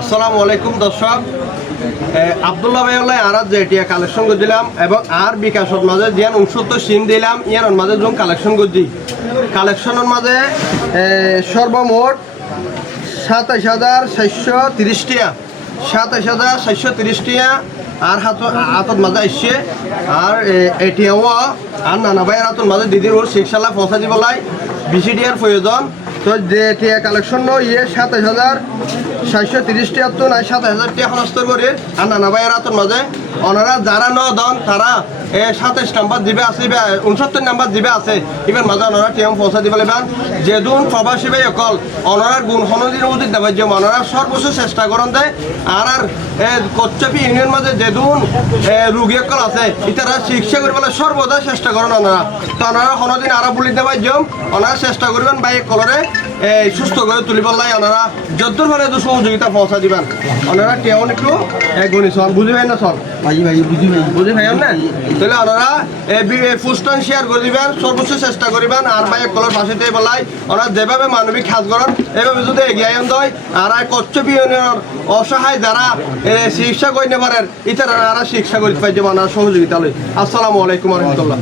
আসসালামু আলাইকুম দর্শক, আব্দুল্লাহ ভাই আর যেটিয়া কালেকশন করে দিলাম এবং আর বিকাশের মাঝে জিয়ান 69 সিম দিলাম ইয়ার মাঝে জুম কালেকশন করে দিই। কালেকশনের মাঝে সর্বমোট 27,430 টাকা, 27,430 টাকা আর হাতত মাঝে আসছে। আর এটিও আর নানা ভাইয়ের হাতত মাঝে দিদির ওর শিক্ষালা পৌঁছা দিবলাই বেশি টিয়ার প্রয়োজন। তো যে টিয়া কালেকশন ইয়ে 27,430 টাকা তো নাই 27,000 টাকা খরচ করে। আর নানা ভাইয়ের হাতত মাঝে ওনারা যারা ন দন তারা 27 নাম্বার দিবে আছে, 69 নাম্বার দিবে আছে, এবার মাঝে ওনারা টিএম পৌঁছা দিবে এবার যেদুন প্রবাসী ভাই অকল ওনারার গুণ হনদিন উদিত দেবের যে ওনারা সর্বোচ্চ চেষ্টা করেন দেয়। আর কচ্চাপি ইউনিয়ন মাঝে যেদুন রুগী অকল আছে ইতারা চিকিৎসা করে বলে সর্বদা চেষ্টা করেন ওনারা। তো ওনারা হনদিন আরো বলি দেবের জম ওনারা চেষ্টা করবেন ভাই কলরে সুস্থ করে তুলিবার লাই ওনারা যদ্দূর মানে সহযোগিতা পৌঁছা দিবেন। ওনারা টিএম একটু গণিত বুঝি ভাই না সব বুঝি ভাই না তাহলে ওনারা ফুস্টান শেয়ার করে দিবেন, সর্বোচ্চ চেষ্টা করিবেন। আর ভাই কলর পাশে দিয়ে বলাই ওনারা যেভাবে মানবিক কাজ করেন এভাবে যদি এগিয়ে আন দেয় আর কচ্চপি ইউনিয়নের অসহায় যারা চিকিৎসা করতে পারেন ইতারা চিকিৎসা করতে পারছে ওনারা সহযোগিতা লই। আসসালামু আলাইকুম রহমতুল্লাহ।